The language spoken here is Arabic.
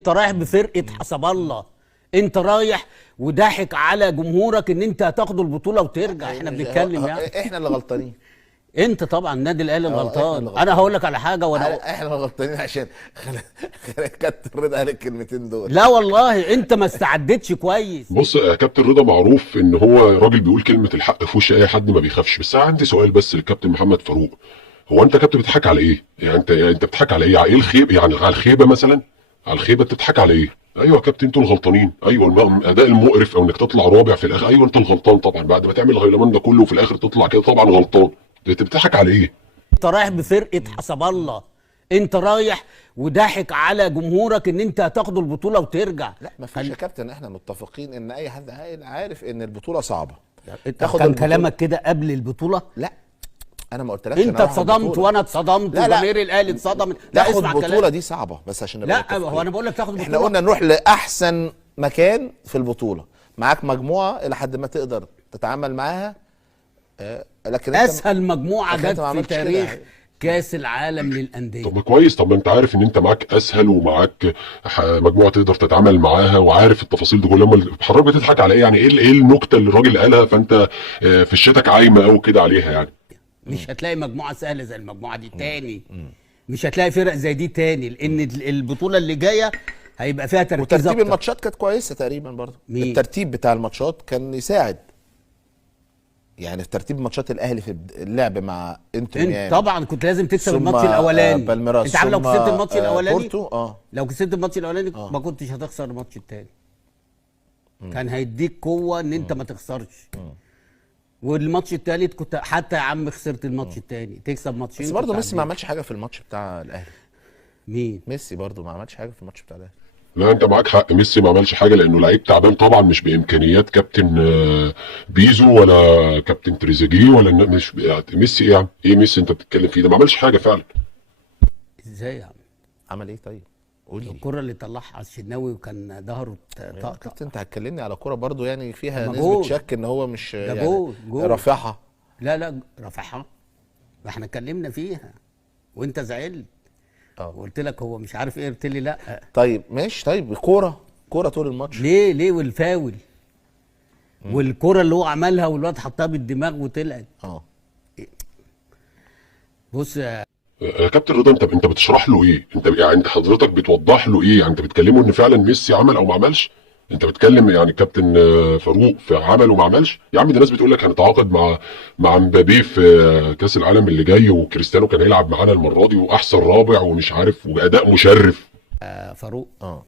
انت رايح بفرقه حسب الله، انت رايح وضاحك على جمهورك ان انت هتاخدوا البطوله وترجع. احنا بنتكلم يعني احنا اللي غلطانين. انت طبعا النادي الاهلي احنا غلطان. اللي انا هقول لك على حاجه احنا اللي غلطانين عشان كابتن رضا قال الكلمتين دول. لا والله انت ما استعدتش كويس. بص يا كابتن رضا، معروف ان هو راجل بيقول كلمه الحق في وش اي حد، ما بيخافش. بس انا عندي سؤال بس للكابتن محمد فاروق، هو انت كابتن بتضحك على ايه؟ يعني انت بتضحك على ايه؟ على ايه الخيب؟ يعني على الخيبه مثلا؟ على الخيبه بتضحك على ايه؟ ايوه يا كابتن انتوا الغلطانين. ايوه الاداء المقرف او انك تطلع رابع في الاخر، ايوه انت الغلطان طبعا بعد ما تعمل الهيلمان ده كله وفي الاخر تطلع كده، طبعا غلطان. انت بتضحك على ايه؟ انت رايح بفرقه حسب الله، انت رايح وضاحك على جمهورك ان انت هتاخدوا البطوله وترجع. لا ما فيش يا كابتن، احنا متفقين ان اي حد عارف ان البطوله صعبه. كان كلامك كده قبل البطوله؟ لا انا ما قلتلكش انت اتصدمت وانا اتصدمت وجماهير الاهلي اتصدمت. لا اسمع البطوله دي صعبه بس عشان لا هو انا بقول لك تاخد احنا قلنا نروح لاحسن مكان في البطوله، معاك مجموعه الى حد ما تقدر تتعامل معاها. لكن اسهل مجموعه جت في تاريخ كاس العالم للانديه. طب ما كويس. طب ما انت عارف ان انت معاك اسهل ومعاك مجموعه تقدر تتعامل معاها وعارف التفاصيل دي كلها، امال حضرتك بتضحك على ايه؟ يعني ايه النكته اللي الراجل قالها فانت في الشتك عايمه قوي كده عليها يعني؟ مش هتلاقي مجموعه سهله زي المجموعه دي تاني. مش هتلاقي فرق زي دي تاني، لان البطوله اللي جايه هيبقى فيها تركيز وترتيب أكتر. الماتشات كانت كويسه تقريبا برضه. الترتيب بتاع الماتشات كان يساعد، يعني في ترتيب ماتشات الاهلي في اللعب مع انتر ميامي. طبعا كنت لازم تكسب الماتش الاولاني. بالميراس. انت عارف لو كسبت الماتش الاولاني بورتو لو كسبت الماتش الاولاني ما كنتش هتخسر الماتش الثاني. كان هيديك قوه ان انت ما تخسرش. والماتش الثالث كنت حتى يا عم خسرت الماتش الثاني تكسب ماتشين. بس برضه ميسي ما عملش حاجه في الماتش بتاع الاهلي. مين؟ ميسي برضه ما عملش حاجه في الماتش بتاع الاهلي. لا انت معاك حق، ميسي ما عملش حاجه لانه لعيب تعبان طبعا، مش بامكانيات كابتن بيزو ولا كابتن تريزيجيه ولا مش ميسي. ايه يا عم؟ ايه ميسي انت بتتكلم فيه ده؟ ما عملش حاجه فعلا. ازاي يا عم؟ عمل ايه طيب؟ قول لي. الكره اللي طلعها على الشناوي وكان ظهره طقطق. كابتن انت هتكلمني على كوره برضه يعني فيها نسبه شك ان هو مش يعني رافعها. لا رافعها، ما احنا اتكلمنا فيها وانت زعلت. وقلت لك هو مش عارف ايه، قلت لي لا. طيب ماشي. طيب كوره طول الماتش ليه والفاول والكوره اللي هو عملها والواد حطها بالدماغ وطلعت. بص يا كابتن رضا، انت بتشرح له ايه؟ انت حضرتك بتوضح له ايه؟ يعني انت بتكلمه ان فعلا ميسي عمل او ما عملش؟ انت بتكلم يعني كابتن فاروق في عمل وما عملش؟ يا عم دي ناس بتقول لك هنتعاقد مع مبابي في كاس العالم اللي جاي، وكريستيانو كان هيلعب معانا المره دي واحسن رابع ومش عارف وباداء مشرف. فاروق